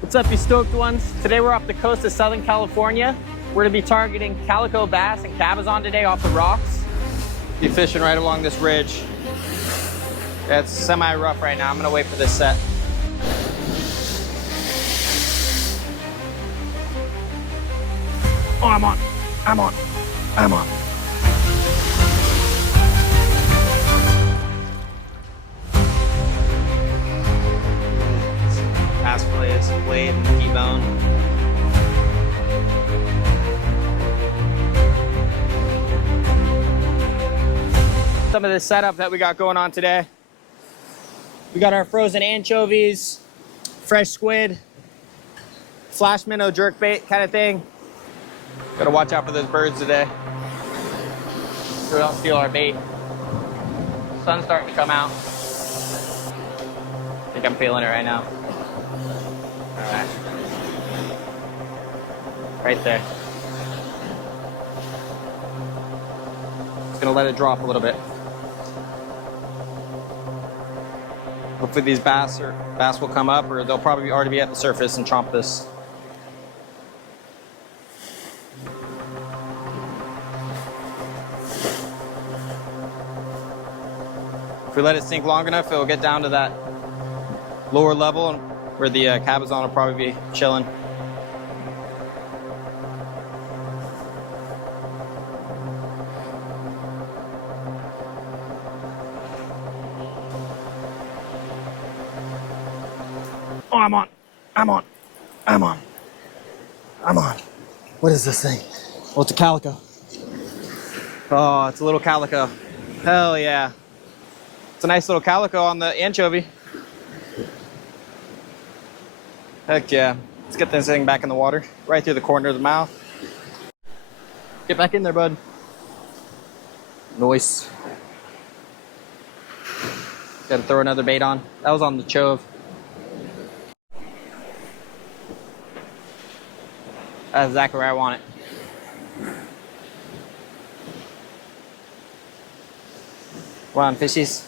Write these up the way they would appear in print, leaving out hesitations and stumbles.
What's up, you stoked ones? Today we're off the coast of Southern California. We're gonna be targeting calico bass and cabezon today off the rocks. Be fishing right along this ridge. Yeah, it's semi-rough right now. I'm gonna wait for this set. Oh, I'm on. Bass fillets, blade, and T-bone. Some of the setup that we got going on today. We got our frozen anchovies, fresh squid, flash minnow jerkbait kind of thing. Gotta watch out for those birds today, so we don't steal our bait. Sun's starting to come out. I think I'm feeling it right now. All right. Right there. Just gonna let it drop a little bit. Hopefully these bass will come up, or they'll probably already be at the surface and chomp this. If we let it sink long enough, it'll get down to that lower level where the cabezon will probably be chilling. Oh, I'm on. What is this thing? Oh, it's a calico. Oh, it's a little calico. Hell yeah. It's a nice little calico on the anchovy. Heck yeah. Let's get this thing back in the water. Right through the corner of the mouth. Get back in there, bud. Nice. Gotta throw another bait on. That was on the Cove. That's exactly where I want it. Come on, fishies.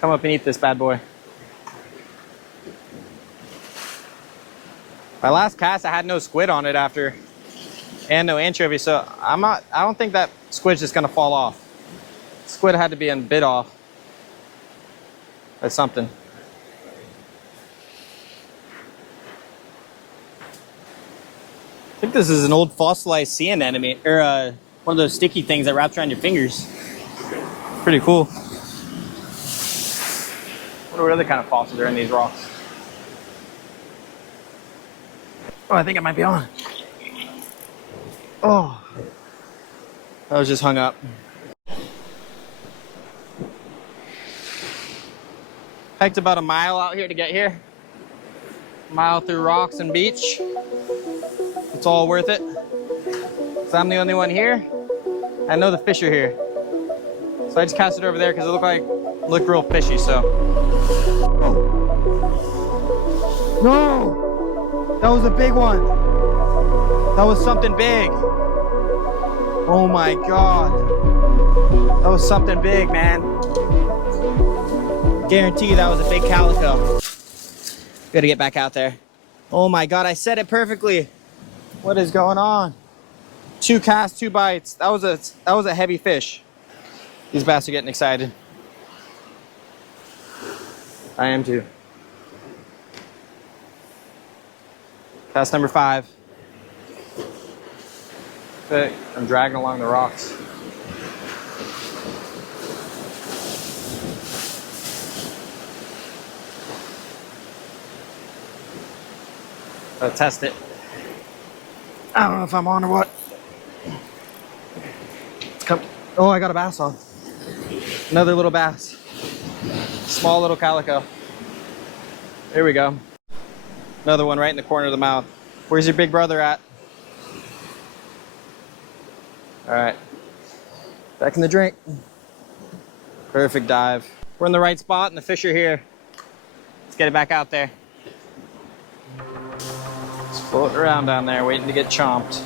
Come up and eat this bad boy. My last cast, I had no squid on it after, and no anchovy, so I don't think that squid's just gonna fall off. Squid had to be bit off. That's something. I think this is an old fossilized sea anemone, or one of those sticky things that wraps around your fingers. Pretty cool. I wonder what other kind of fossils are in these rocks. Oh, I think it might be on. Oh, I was just hung up. Hiked about a mile out here to get here. A mile through rocks and beach. It's all worth it. So I'm the only one here. I know the fish are here. So I just cast it over there because it looked real fishy, so. Oh. No! That was a big one. That was something big. Oh my God. That was something big, man. Guarantee that was a big calico. Gotta get back out there. Oh my God, I said it perfectly. What is going on? 2 casts, 2 bites. That was a heavy fish. These bass are getting excited. I am too. Cast number 5. Okay, I'm dragging along the rocks. I'll test it. I don't know if I'm on or what. It's come. Oh, I got a bass on. Another little bass. Small little calico. There we go. Another one right in the corner of the mouth. Where's your big brother at? All right. Back in the drink. Perfect dive. We're in the right spot and the fish are here. Let's get it back out there. It's floating around down there waiting to get chomped.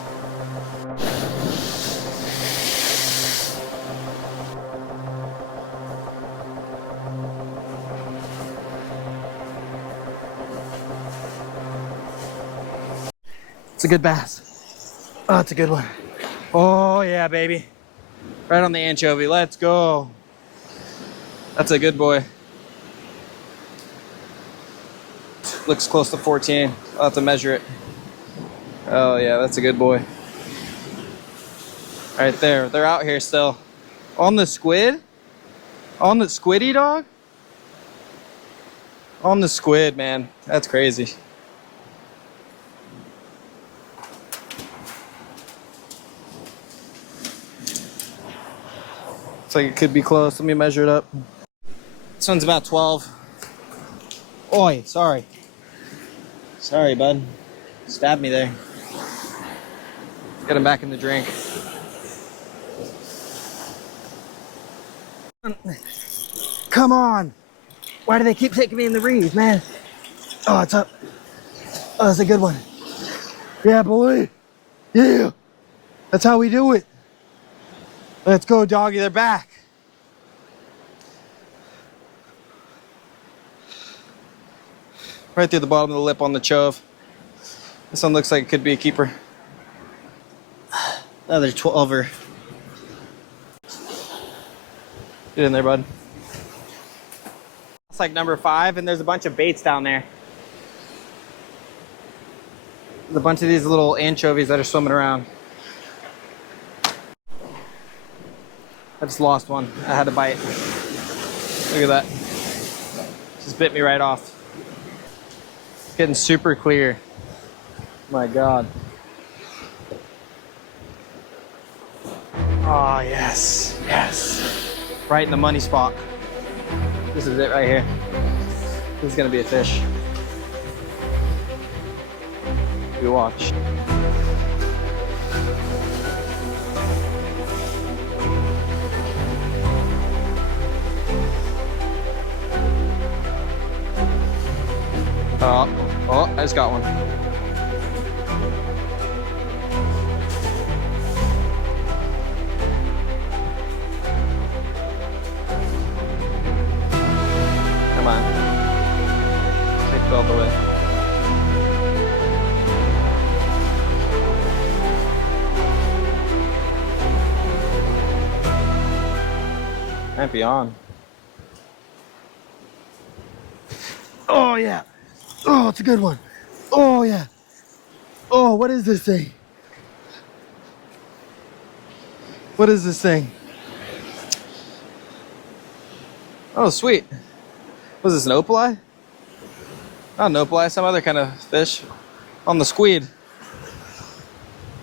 It's a good bass. Oh, it's a good one. Oh yeah, baby. Right on the anchovy. Let's go. That's a good boy. Looks close to 14. I'll have to measure it. Oh yeah, that's a good boy. Right there. They're out here still. On the squid? On the squiddy dog? On the squid, man. That's crazy. Looks like it could be close. Let me measure it up. This one's about 12. Oi, sorry. Sorry, bud. Stabbed me there. Get him back in the drink. Come on. Why do they keep taking me in the reef, man? Oh, it's up. Oh, that's a good one. Yeah, boy. Yeah. That's how we do it. Let's go, doggy. They're back. Right through the bottom of the lip on the chove. This one looks like it could be a keeper. Another 12er. Get in there, bud. It's like number 5, and there's a bunch of baits down there. There's a bunch of these little anchovies that are swimming around. I just lost one. I had to bite. Look at that. Just bit me right off. It's getting super clear. My God. Oh, yes. Yes. Right in the money spot. This is it right here. This is gonna be a fish. You watch. Oh, I just got one. Come on. Take it all the way. Might be on. Oh, yeah. Oh, it's a good one. Oh, yeah. Oh, what is this thing? What is this thing? Oh, sweet. Was this an opali? Not an opali, some other kind of fish. On the squid.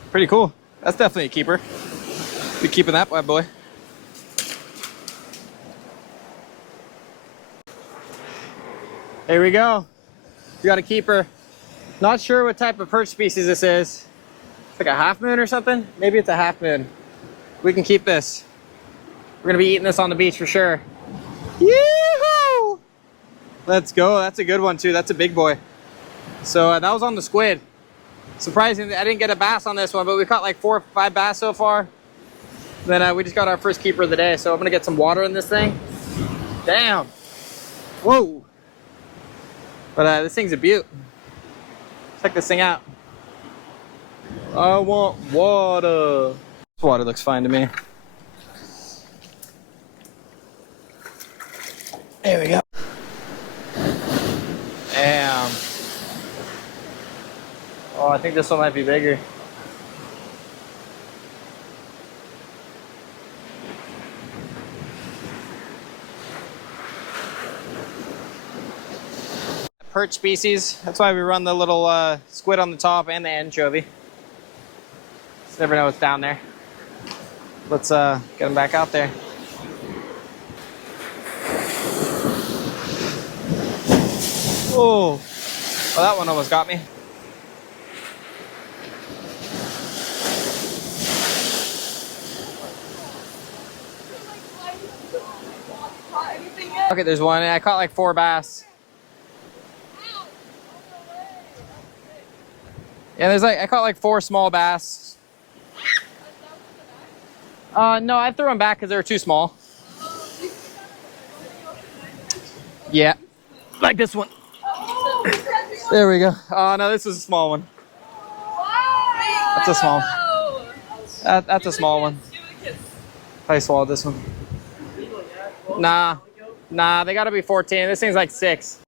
Pretty cool. That's definitely a keeper. Be keeping that bad boy. There we go. We got a keeper. Not sure what type of perch species this is. It's like a halfmoon or something. Maybe it's a halfmoon. We can keep this. We're gonna be eating this on the beach for sure. Yoo-hoo! Let's go. That's a good one too. That's a big boy. So that was on the squid. Surprisingly, I didn't get a bass on this one, but we caught like 4 or 5 bass so far. Then we just got our first keeper of the day. So I'm gonna get some water in this thing. Damn. Whoa. But this thing's a beaut. Check this thing out. I want water. This water looks fine to me. There we go. Damn. Oh, I think this one might be bigger. Perch species. That's why we run the little squid on the top and the anchovy. Just never know what's down there. Let's get them back out there. Oh, well, that one almost got me. Okay, there's one. I caught like 4 bass. Yeah, there's like, I caught like 4 small bass. No, I threw them back because they were too small. Yeah, like this one. There we go. Oh no, this was a small one. That's a small. That's a small one. I swallowed this one. Nah, they gotta be 14. This thing's like 6.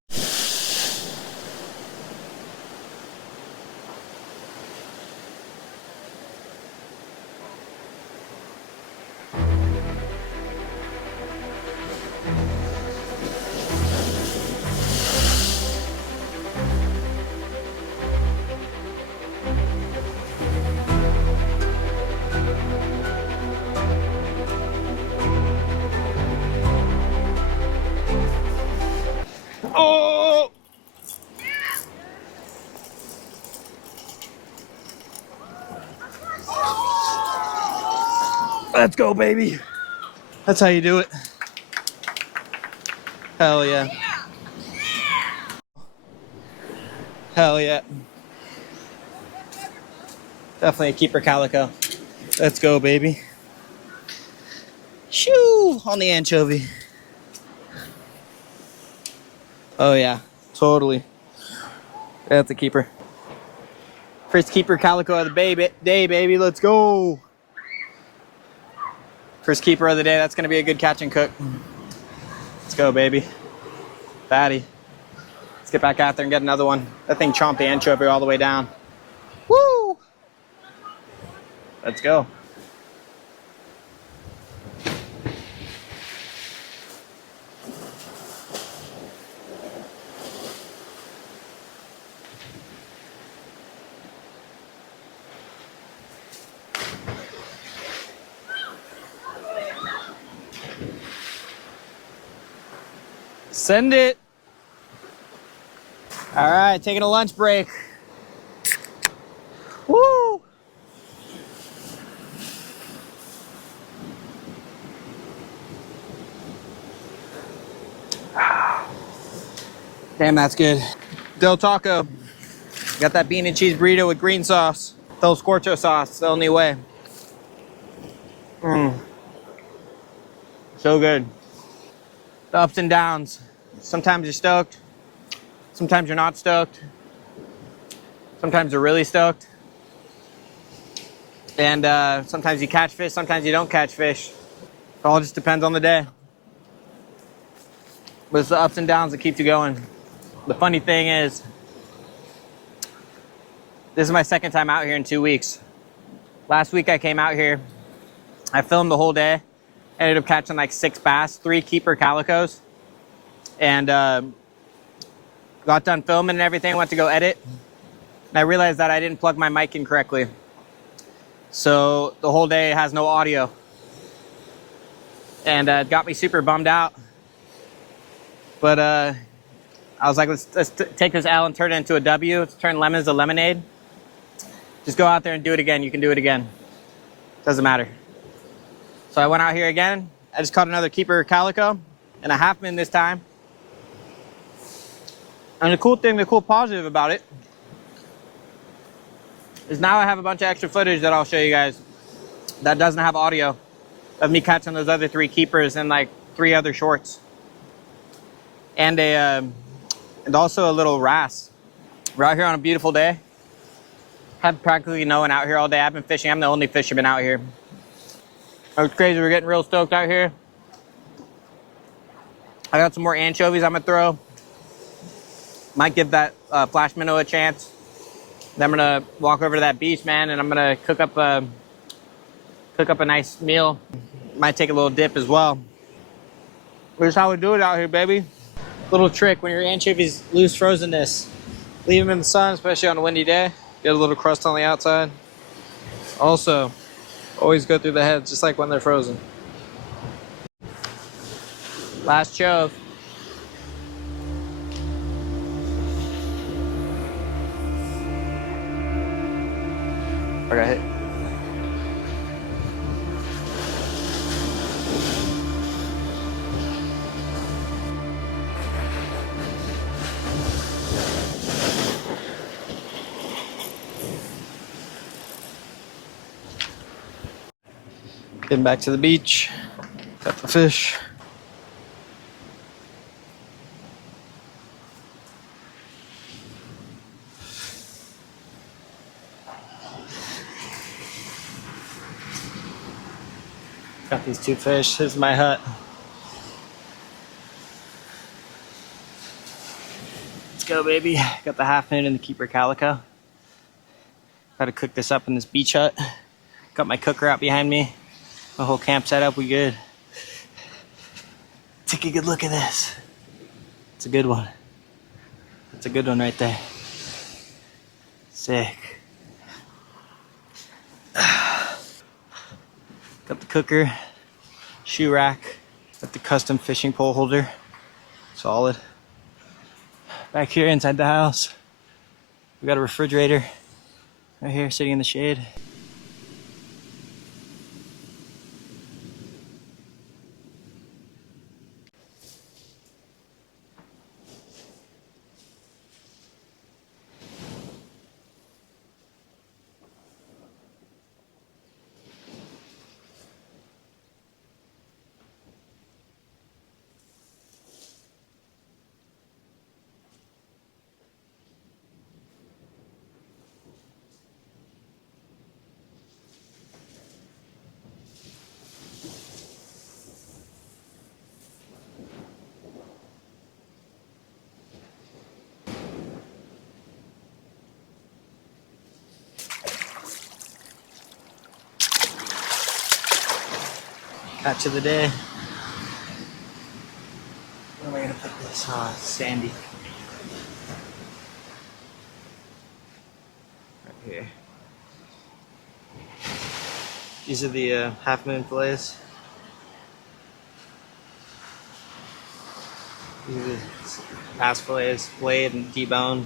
Oh! Let's go, baby. That's how you do it. Hell yeah. Hell yeah. Definitely a keeper calico. Let's go, baby. Shoo! On the anchovy. Oh yeah, totally. That's a keeper. First keeper calico of the day, baby. Let's go. First keeper of the day. That's gonna be a good catch and cook. Let's go, baby. Fatty. Let's get back out there and get another one. That thing chomped the anchovy all the way down. Woo! Let's go. Send it. All right, taking a lunch break. Woo! Damn, that's good. Del Taco. Got that bean and cheese burrito with green sauce. Del Scorcho sauce, the only way. So good. The ups and downs. Sometimes you're stoked. Sometimes you're not stoked. Sometimes you're really stoked. And sometimes you catch fish, sometimes you don't catch fish. It all just depends on the day. But it's the ups and downs that keep you going. The funny thing is, this is my second time out here in 2 weeks. Last week I came out here, I filmed the whole day, ended up catching like 6 bass, 3 keeper calicos, and got done filming and everything, went to go edit, and I realized that I didn't plug my mic in correctly. So the whole day has no audio. And it got me super bummed out. But I was like, let's take this L and turn it into a W. Let's turn lemons to lemonade. Just go out there and do it again. You can do it again. Doesn't matter. So I went out here again. I just caught another keeper calico and a Halfmoon this time. And the cool positive about it is now I have a bunch of extra footage that I'll show you guys that doesn't have audio of me catching those other 3 keepers and like 3 other shorts. And also a little wrasse. We're out here on a beautiful day. Had practically no one out here all day. I've been fishing. I'm the only fisherman out here. It's crazy. We're getting real stoked out here. I got some more anchovies I'm gonna throw. Might give that flash minnow a chance. Then I'm gonna walk over to that beach, man, and I'm gonna cook up a nice meal. Might take a little dip as well. Here's how we do it out here, baby. Little trick when your anchovies lose frozenness. Leave them in the sun, especially on a windy day. Get a little crust on the outside. Also, always go through the heads, just like when they're frozen. Last chove. I got hit. Getting back to the beach. Got the fish. Got these 2 fish. This is my hut. Let's go, baby. Got the Halfmoon and the keeper Calico. Got to cook this up in this beach hut. Got my cooker out behind me. My whole camp set up. We good. Take a good look at this. It's a good one. That's a good one right there. Sick. Got the cooker, shoe rack, got the custom fishing pole holder. Solid. Back here inside the house, we got a refrigerator right here sitting in the shade. Catch of the day. Where am I gonna put this? Oh, it's sandy. Right here. These are the Halfmoon fillets. These are the bass fillets, filleted and deboned.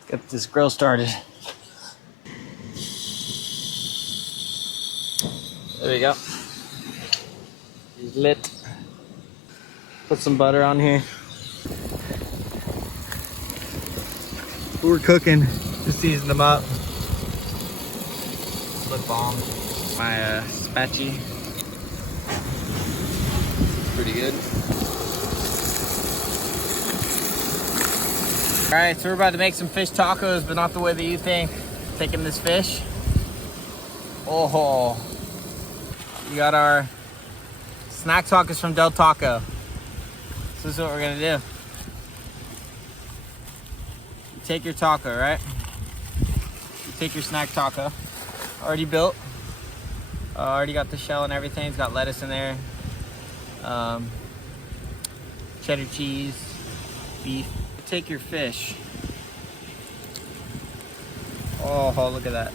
Let's get this grill started. There we go. He's lit. Put some butter on here. We're cooking to season them up. Lip balm. My spatchy. Pretty good. Alright, so we're about to make some fish tacos, but not the way that you think. Taking this fish. Oh. We got our snack tacos from Del Taco. So this is what we're gonna do. You take your taco, right? You take your snack taco, already built. Already got the shell and everything. It's got lettuce in there. Cheddar cheese, beef. You take your fish. Oh, look at that.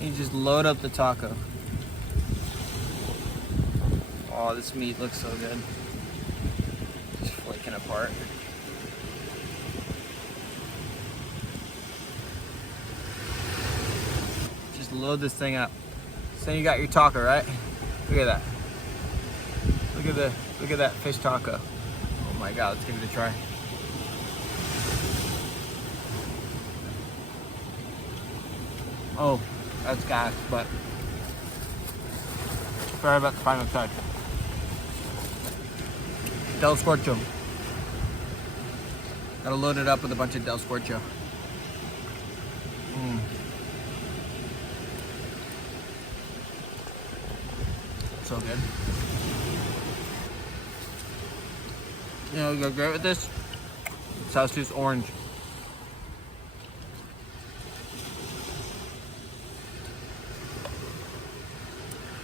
You just load up the taco. Oh, this meat looks so good. Just flaking apart. Just load this thing up. So you got your taco, right? Look at that. Look at that fish taco. Oh my God, let's give it a try. Oh, that's gas, but sorry about the final touch. Del Scorcho. Gotta load it up with a bunch of Del Scorcho. So good. You know, you go great with this. Sauce juice orange.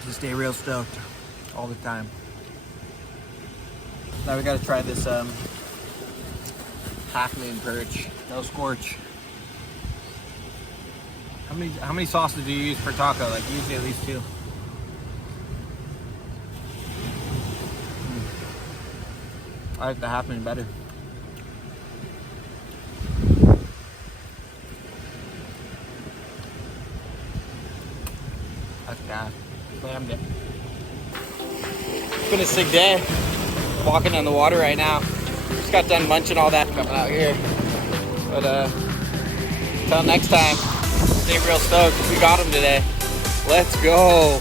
Just stay real stoked all the time. Now we gotta try this Halfmoon perch. No scorch. How many sauces do you use per taco? Like usually at least 2. I like the Halfmoon better. That's gas. Slammed it. It's been a sick day. Walking on the water right now. Just got done munching all that coming out here. But until next time, stay real stoked. We got him today. Let's go.